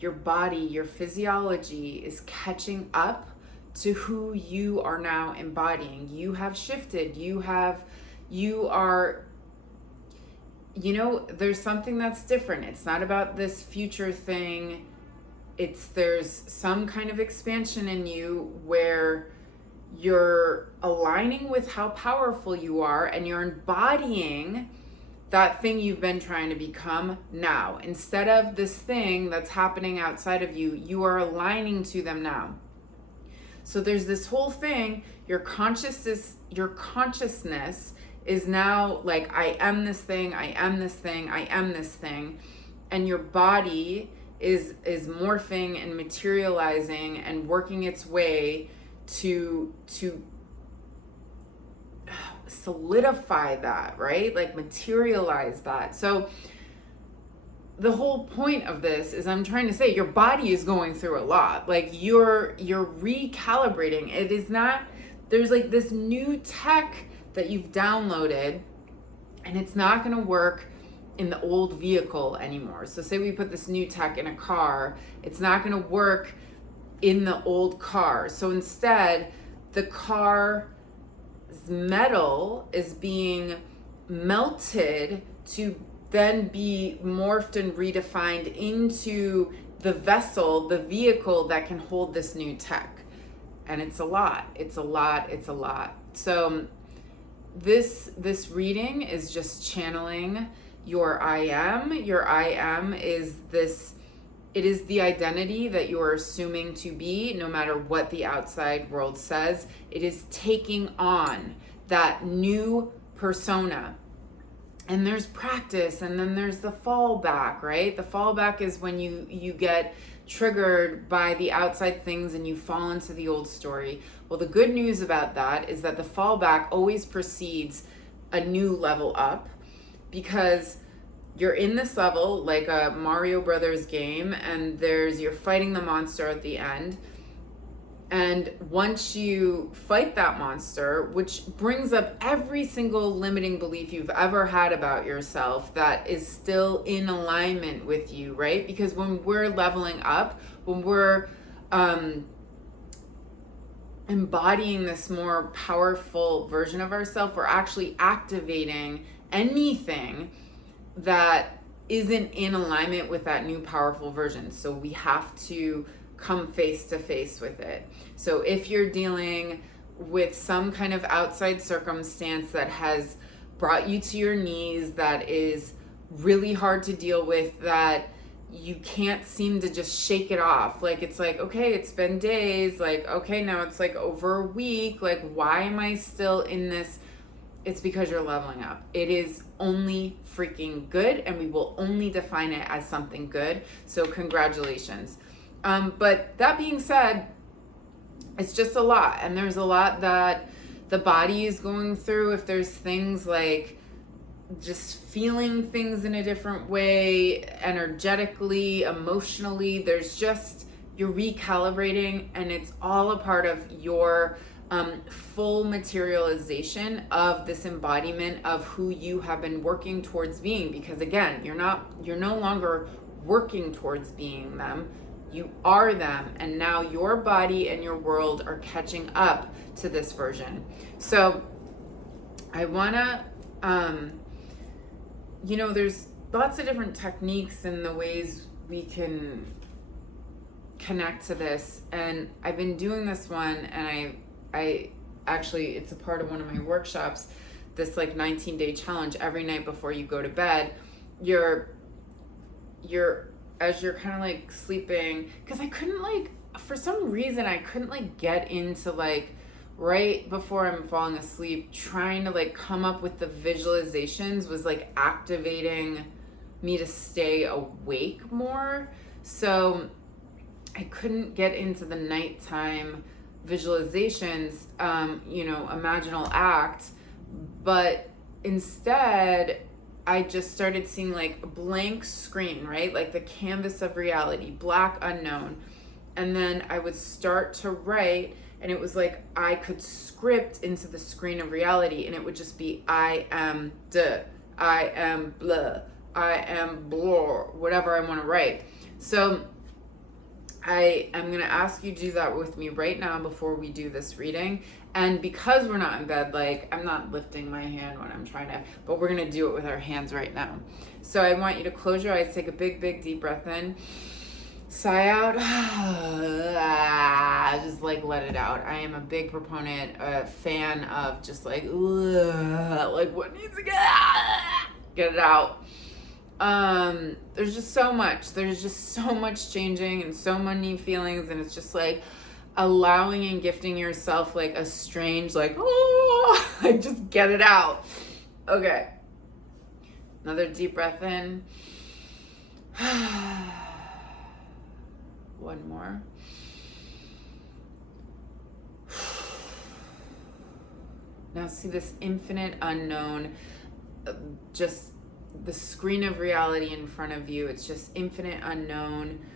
your body, your physiology is catching up to who you are now embodying. You have shifted. You are, there's something that's different. It's not about this future thing. There's some kind of expansion in you where you're aligning with how powerful you are and you're embodying that thing you've been trying to become now. Instead of this thing that's happening outside of you, you are aligning to them now. So there's this whole thing, your consciousness is now like, I am this thing, I am this thing, I am this thing. And your body is morphing and materializing and working its way to solidify that, right? Like materialize that. So the whole point of this is I'm trying to say your body is going through a lot. Like you're recalibrating. It is not, there's like this new tech that you've downloaded and it's not going to work in the old vehicle anymore. So say we put this new tech in a car, it's not going to work in the old car. So instead, the car's metal is being melted to then be morphed and redefined into the vessel, the vehicle that can hold this new tech. And it's a lot. So this reading is just channeling your I am. Your I am is this, it is the identity that you are assuming to be, no matter what the outside world says. It is taking on that new persona. And there's practice, and then there's the fallback, right? The fallback is when you get triggered by the outside things and you fall into the old story. Well, the good news about that is that the fallback always precedes a new level up, because you're in this level like a Mario Brothers game, and you're fighting the monster at the end. And once you fight that monster, which brings up every single limiting belief you've ever had about yourself that is still in alignment with you, right? Because when we're leveling up, when we're embodying this more powerful version of ourselves, we're actually activating anything that isn't in alignment with that new powerful version. So we have to come face to face with it. So if you're dealing with some kind of outside circumstance that has brought you to your knees, that is really hard to deal with, that you can't seem to just shake it off. Like, it's like, okay, it's been days, like, okay, now it's like over a week, like, why am I still in this? It's because you're leveling up. It is only freaking good, and we will only define it as something good. So congratulations. But that being said, it's just a lot. And there's a lot that the body is going through. If there's things like just feeling things in a different way, energetically, emotionally, there's just, you're recalibrating, and it's all a part of your full materialization of this embodiment of who you have been working towards being. Because again, you're no longer working towards being them. You are them, and now your body and your world are catching up to this version. So I wanna, there's lots of different techniques and the ways we can connect to this. And I've been doing this one, and I actually, it's a part of one of my workshops, this like 19-day challenge. Every night before you go to bed, you're as you're kind of like sleeping, because I couldn't, like, for some reason I couldn't like get into, like, right before I'm falling asleep, trying to like come up with the visualizations was like activating me to stay awake more. So I couldn't get into the nighttime visualizations, imaginal act, but instead I just started seeing like a blank screen, right? Like the canvas of reality, black unknown. And then I would start to write, and it was like I could script into the screen of reality, and it would just be I am I am blah, I am blah, whatever I want to write. So I am going to ask you to do that with me right now before we do this reading. And because we're not in bed, like, I'm not lifting my hand when I'm trying to, but we're going to do it with our hands right now. So I want you to close your eyes, take a big, big, deep breath in, sigh out, just like let it out. I am a big proponent, a fan of just like what needs to get it out. There's just so much changing and so many feelings, and it's just like allowing and gifting yourself like a strange, like, oh, like just get it out. Okay. Another deep breath in. One more. Now see this infinite unknown, just the screen of reality in front of you. It's just infinite unknown,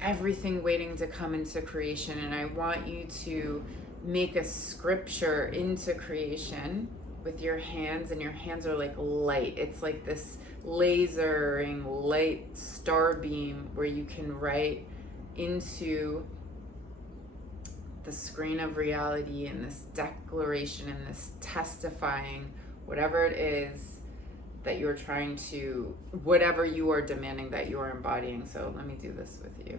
everything waiting to come into creation. And I want you to make a scripture into creation with your hands, and your hands are like light. It's like this lasering light star beam where you can write into the screen of reality and this declaration and this testifying, whatever it is that you're trying to, whatever you are demanding that you are embodying. So let me do this with you.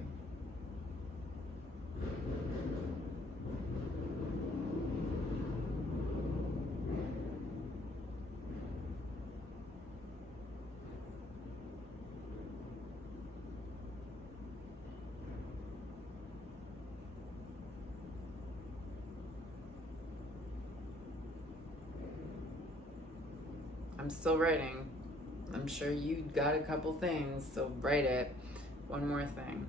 I'm still writing. I'm sure you got a couple things, so write it. One more thing.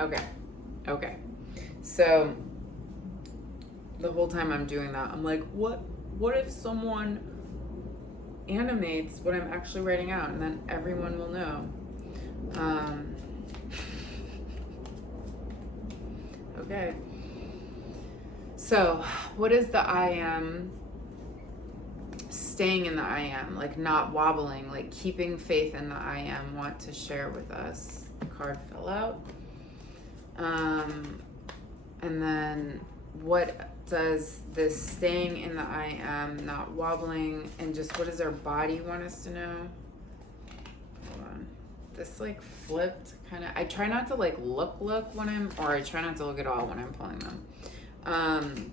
Okay. So the whole time I'm doing that, I'm like, what if someone animates what I'm actually writing out, and then everyone will know. Okay. So what is the I am? Staying in the I am, like not wobbling, like keeping faith in the I am, want to share with us. The card fell out. And then what does this staying in the I am, not wobbling, and just what does our body want us to know? Hold on. This like flipped kind of, I try not to like look when I'm, or I try not to look at all when I'm pulling them.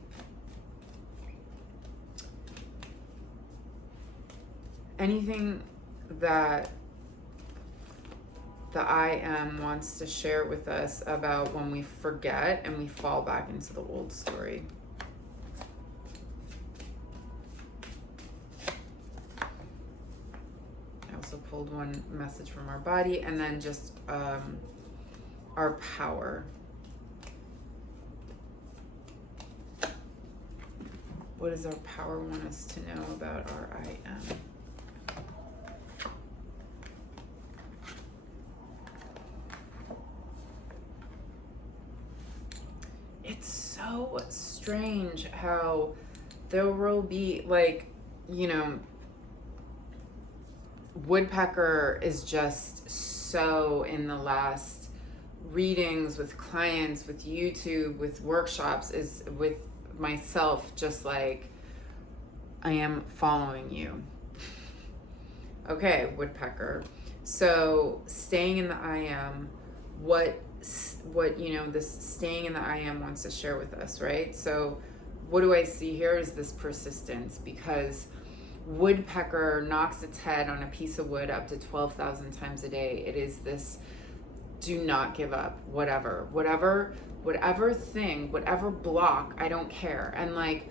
Anything that the I am wants to share with us about when we forget and we fall back into the old story. I also pulled one message from our body, and then just our power. What does our power want us to know about our I am? It's so strange how there will be, like, you know, Woodpecker is just so, in the last readings with clients, with YouTube, with workshops, is with myself, just like, I am following you. Okay, Woodpecker. So staying in the I am, what you know, this staying in the I am wants to share with us, right? So what do I see here is this persistence, because Woodpecker knocks its head on a piece of wood up to 12,000 times a day. It is this do not give up, whatever thing, whatever block, I don't care. And like,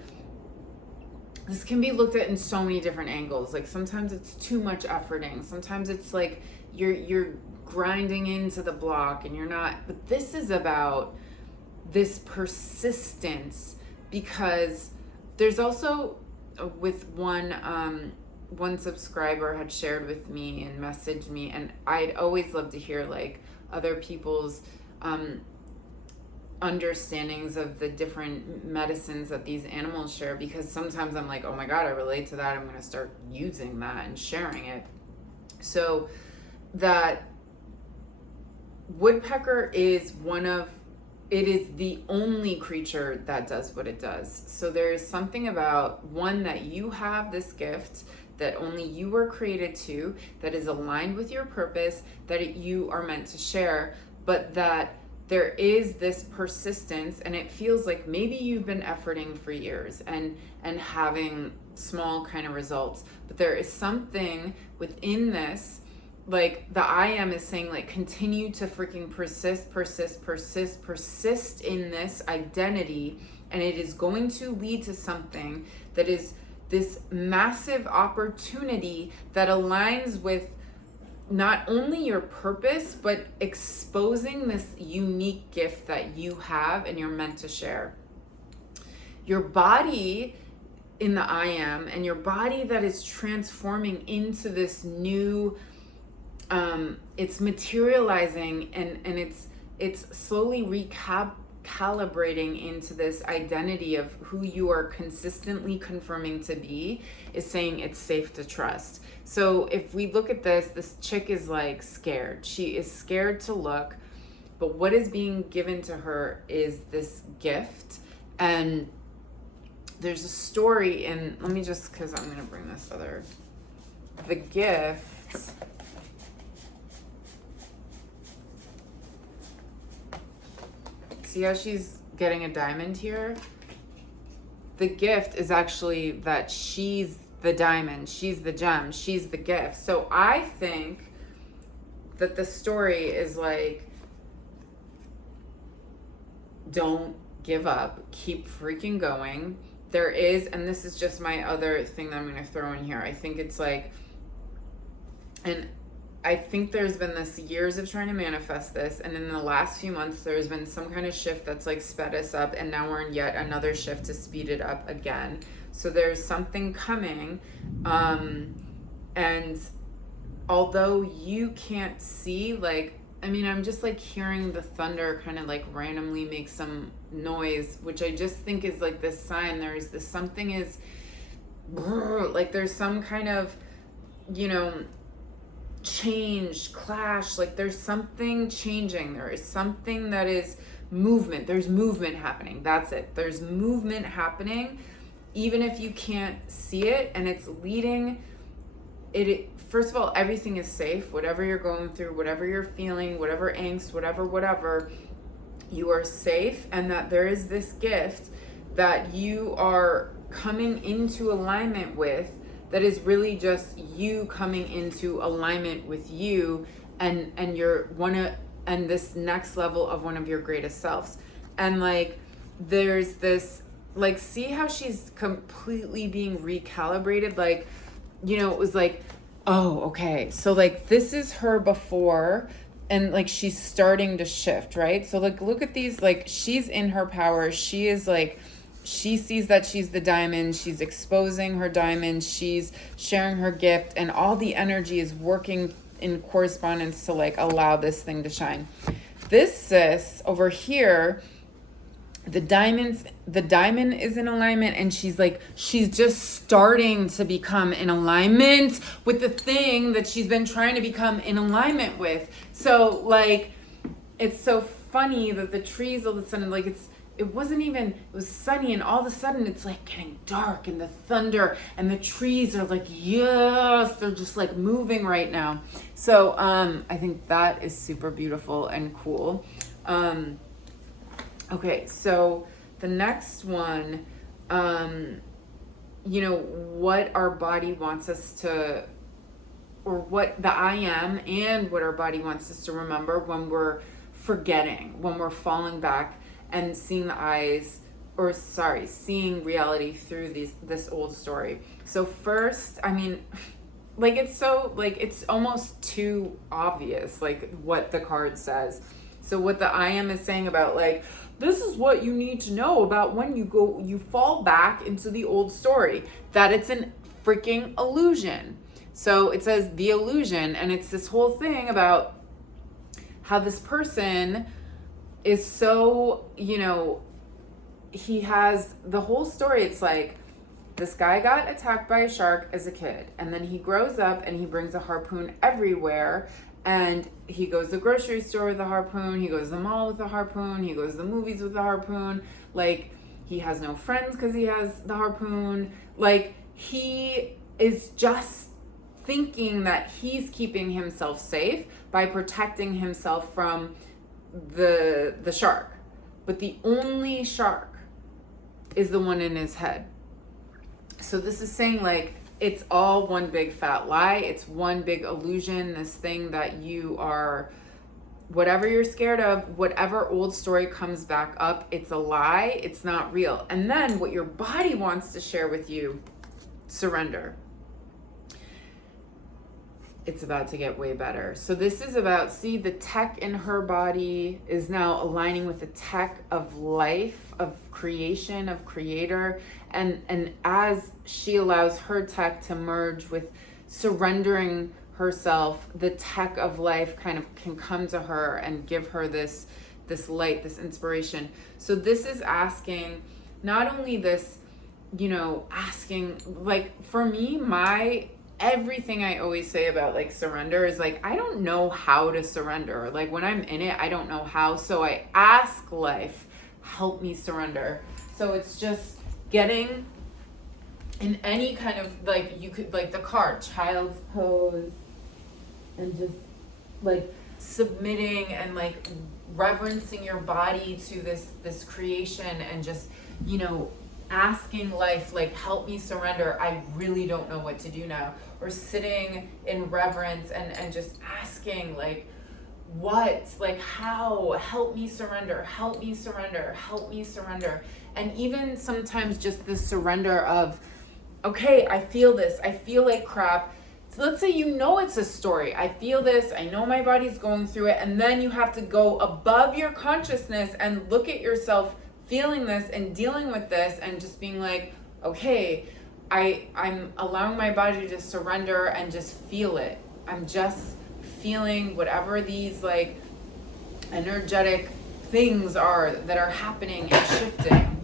this can be looked at in so many different angles. Like sometimes it's too much efforting. Sometimes it's like you're grinding into the block and you're not, but this is about this persistence, because there's also with one subscriber had shared with me and messaged me, and I'd always love to hear like other people's understandings of the different medicines that these animals share, because sometimes I'm like, oh my God, I relate to that. I'm going to start using that and sharing it. So that woodpecker is it is the only creature that does what it does. So there is something about, one, that you have this gift that only you were created to, that is aligned with your purpose, that you are meant to share, but that there is this persistence, and it feels like maybe you've been efforting for years and having small kind of results, but there is something within this, like the I am is saying, like, continue to freaking persist in this identity, and it is going to lead to something that is this massive opportunity that aligns with not only your purpose, but exposing this unique gift that you have and you're meant to share. Your body in the I am, and your body that is transforming into this new, it's materializing, and it's slowly recalibrating into this identity of who you are consistently confirming to be, is saying it's safe to trust. So if we look at this chick is like scared. She is scared to look, but what is being given to her is this gift. And there's a story in, let me just, because I'm going to bring this other, the gift. See how she's getting a diamond here? The gift is actually that she's the diamond, she's the gem, she's the gift. So I think that the story is like, don't give up, keep freaking going. There is, and this is just my other thing that I'm going to throw in here. I think it's like, and I think there's been this years of trying to manifest this, and in the last few months there's been some kind of shift that's like sped us up, and now we're in yet another shift to speed it up again. So there's something coming, and although you can't see, like, I mean, I'm just like hearing the thunder kind of like randomly make some noise, which I just think is like this sign. There's this something is like, there's some kind of, you know, change, clash, like there's something changing. There is something that is movement. There's movement happening. That's it. There's movement happening, even if you can't see it, and it's leading it. First of all, everything is safe. Whatever you're going through, whatever you're feeling, whatever angst, whatever, you are safe, and that there is this gift that you are coming into alignment with, that is really just you coming into alignment with you and and this next level of one of your greatest selves. And like, there's this, like, see how she's completely being recalibrated? Like, you know, it was like, oh, okay. So like, this is her before, and like, she's starting to shift, right? So like, look at these, like, she's in her power. She is like, she sees that she's the diamond, she's exposing her diamond, she's sharing her gift, and all the energy is working in correspondence to like allow this thing to shine. This sis over here, the diamond is in alignment, and she's like, she's just starting to become in alignment with the thing that she's been trying to become in alignment with. So like, it's so funny that the trees all of a sudden, like, it wasn't even, it was sunny, and all of a sudden it's like getting dark, and the thunder and the trees are like, yes, they're just like moving right now. So I think that is super beautiful and cool. Okay, so the next one, you know, what our body wants us to, or what the I am and what our body wants us to remember when we're forgetting, when we're falling back and seeing seeing reality through this old story. So first, I mean, like, it's so, like, it's almost too obvious, like, what the card says. So what the I am is saying about, like, this is what you need to know about when you fall back into the old story, that it's an freaking illusion. So it says the illusion, and it's this whole thing about how this person is so, he has the whole story. It's like, this guy got attacked by a shark as a kid, and then he grows up and he brings a harpoon everywhere, and he goes to the grocery store with a harpoon, he goes to the mall with a harpoon, he goes to the movies with a harpoon. Like, he has no friends because he has the harpoon. Like, he is just thinking that he's keeping himself safe by protecting himself from the shark. But the only shark is the one in his head. So this is saying, like, it's all one big fat lie. It's one big illusion. This thing that you are, whatever you're scared of, whatever old story comes back up, it's a lie. It's not real. And then what your body wants to share with you, surrender. It's about to get way better. So this is about, see, the tech in her body is now aligning with the tech of life, of creation, of creator. And as she allows her tech to merge with surrendering herself, the tech of life kind of can come to her and give her this light, this inspiration. So this is asking, not only this, asking, like, for me, everything I always say about, like, surrender is, like, I don't know how to surrender. Like, when I'm in it, I don't know how. So I ask life, help me surrender. So it's just getting in any kind of, like, you could, like, the card, child's pose, and just, like, submitting and, like, reverencing your body to this creation, and just, asking life, like, help me surrender. I really don't know what to do now. Or sitting in reverence and just asking, like, what, like, how, help me surrender, help me surrender, help me surrender. And even sometimes just the surrender of, okay, I feel this, I feel like crap. So let's say it's a story. I feel this, I know my body's going through it, and then you have to go above your consciousness and look at yourself feeling this and dealing with this, and just being like, okay, I'm allowing my body to surrender and just feel it. I'm just feeling whatever these, like, energetic things are that are happening and shifting.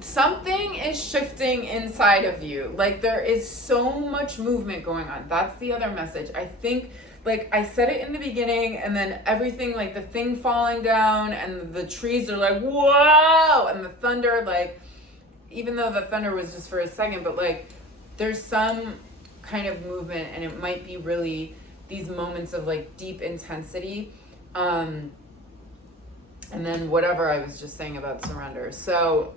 Something is shifting inside of you. Like, there is so much movement going on. That's the other message. I think, like, I said it in the beginning, and then everything, like, the thing falling down and the trees are like, whoa, and the thunder, like, even though the thunder was just for a second, but, like, there's some kind of movement, and it might be really these moments of, like, deep intensity. And then whatever I was just saying about surrender. So,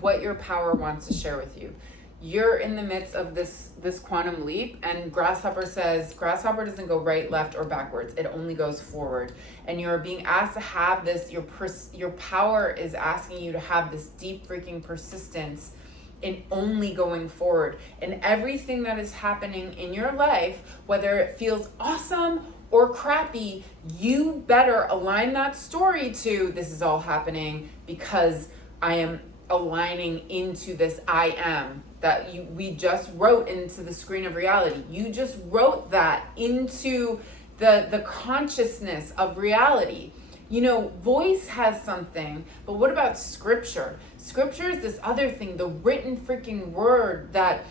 what your power wants to share with you. You're in the midst of this quantum leap, and Grasshopper says, Grasshopper doesn't go right, left, or backwards. It only goes forward. And you're being asked to have this, your power is asking you to have this deep freaking persistence in only going forward. And everything that is happening in your life, whether it feels awesome or crappy, you better align that story to, this is all happening because I am aligning into this I am that we just wrote into the screen of reality. You just wrote that into the consciousness of reality. Voice has something, but what about scripture? Scripture is this other thing, the written freaking word that,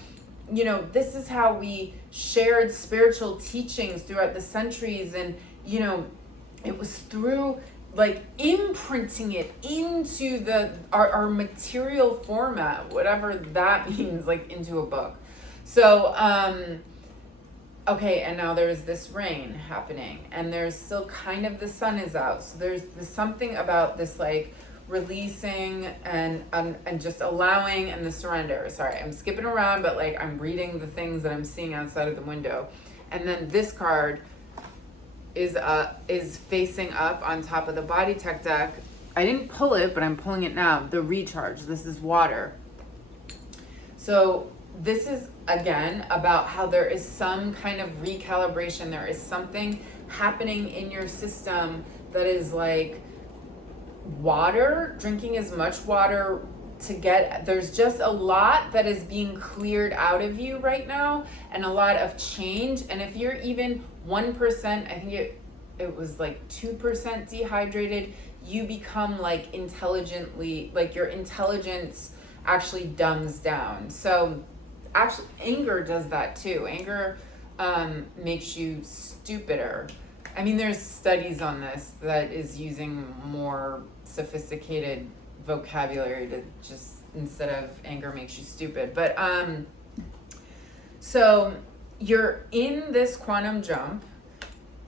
this is how we shared spiritual teachings throughout the centuries. And, it was through, like, imprinting it into our material format, whatever that means, like, into a book. So, okay, and now there's this rain happening, and there's still kind of, the sun is out. So there's something about this, like, releasing and just allowing, and the surrender. Sorry, I'm skipping around, but, like, I'm reading the things that I'm seeing outside of the window. And then this card is facing up on top of the body tech deck. I didn't pull it, but I'm pulling it now. The recharge. This is water. So this is, again, about how there is some kind of recalibration. There is something happening in your system that is like water, drinking as much water to get, there's just a lot that is being cleared out of you right now, and a lot of change. And if you're even 1%, I think it was like 2% dehydrated, you become like intelligently, like your intelligence actually dumbs down. So actually anger does that too. Anger makes you stupider. I mean, there's studies on this that is using more sophisticated vocabulary to just, instead of anger makes you stupid. But so you're in this quantum jump,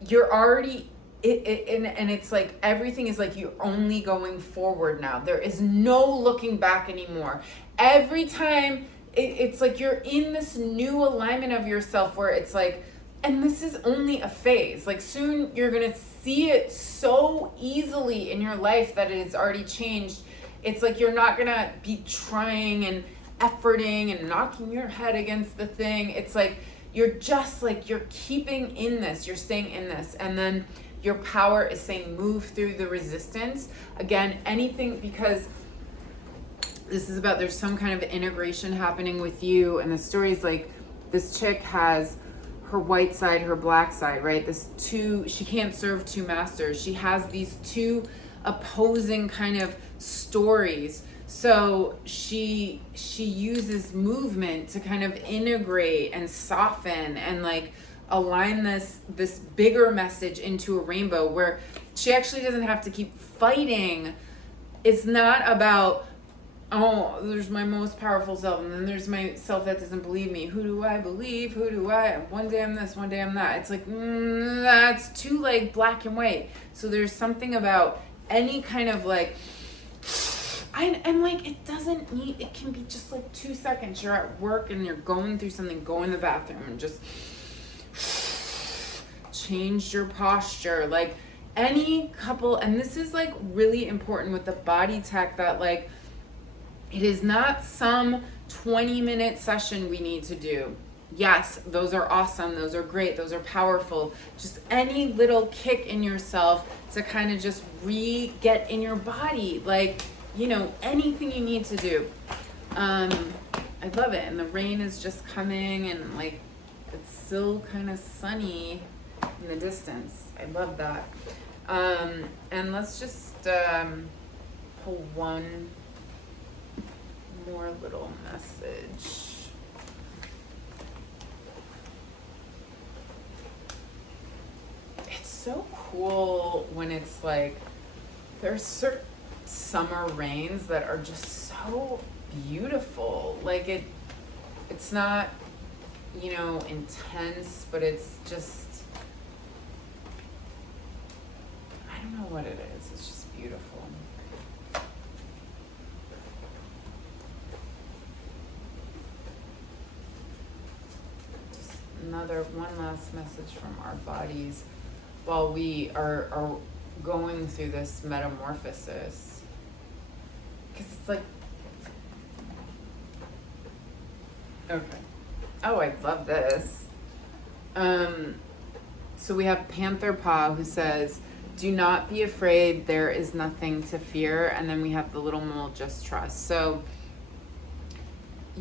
you're already and it's like everything is like you're only going forward now. There is no looking back anymore. Every time it's like you're in this new alignment of yourself where it's like, and this is only a phase. Like soon you're gonna see it so easily in your life that it has already changed. It's like you're not gonna be trying and efforting and knocking your head against the thing. It's like you're just like, you're keeping in this, you're staying in this. And then your power is saying move through the resistance. Again, anything, because this is about, there's some kind of integration happening with you. And the story is like, this chick has her white side, her black side, right? She can't serve two masters. She has these two opposing kind of stories. So she uses movement to kind of integrate and soften and like align this bigger message into a rainbow where she actually doesn't have to keep fighting. It's not about, oh, there's my most powerful self, and then there's my self that doesn't believe me. Who do I believe? Who do I? One day I'm this, one day I'm that. It's like, that's too like black and white. So there's something about any kind of like, and like it doesn't need, it can be just like 2 seconds. You're at work and you're going through something, go in the bathroom and just change your posture. Like any couple, and this is like really important with the body tech, that like it is not some 20-minute session we need to do. Yes, those are awesome, those are great, those are powerful. Just any little kick in yourself to kind of just get in your body, like, you know, anything you need to do. I love it. And the rain is just coming, and like it's still kind of sunny in the distance. I love that. And let's just pull one more little message. It's so cool when it's like there's certain summer rains that are just so beautiful. Like it's not, you know, intense, but it's just, I don't know what it is. It's just beautiful. Just one last message from our bodies while we are going through this metamorphosis. Because it's like, okay. Oh, I love this. So we have Panther Paw who says, do not be afraid, there is nothing to fear. And then we have the little mole, just trust. So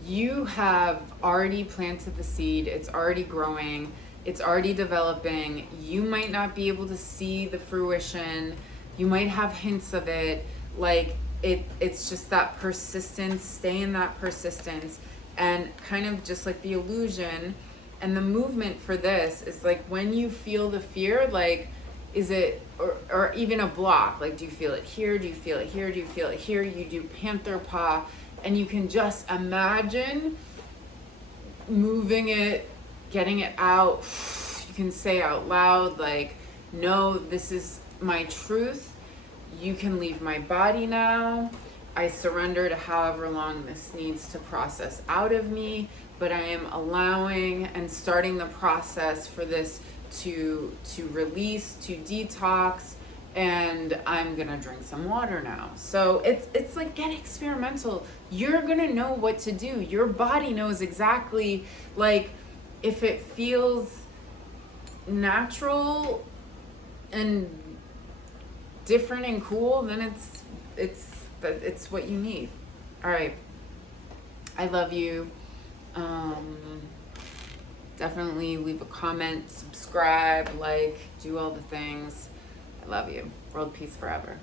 you have already planted the seed, it's already growing, it's already developing. You might not be able to see the fruition, you might have hints of it. Like it's just that persistence, stay in that persistence, and kind of just like the illusion and the movement for this is like when you feel the fear, like is it, or even a block, like do you feel it here, do you feel it here, do you feel it here? You do Panther Paw, and you can just imagine moving it, getting it out. You can say out loud, like, no, this is my truth. You can leave my body now. I surrender to however long this needs to process out of me, but I am allowing and starting the process for this to release, to detox, and I'm gonna drink some water now. So it's like, get experimental. You're gonna know what to do. Your body knows exactly, like if it feels natural and different and cool, then it's what you need. All right, I love you. Definitely leave a comment, subscribe, like, do all the things. I love you. World peace forever.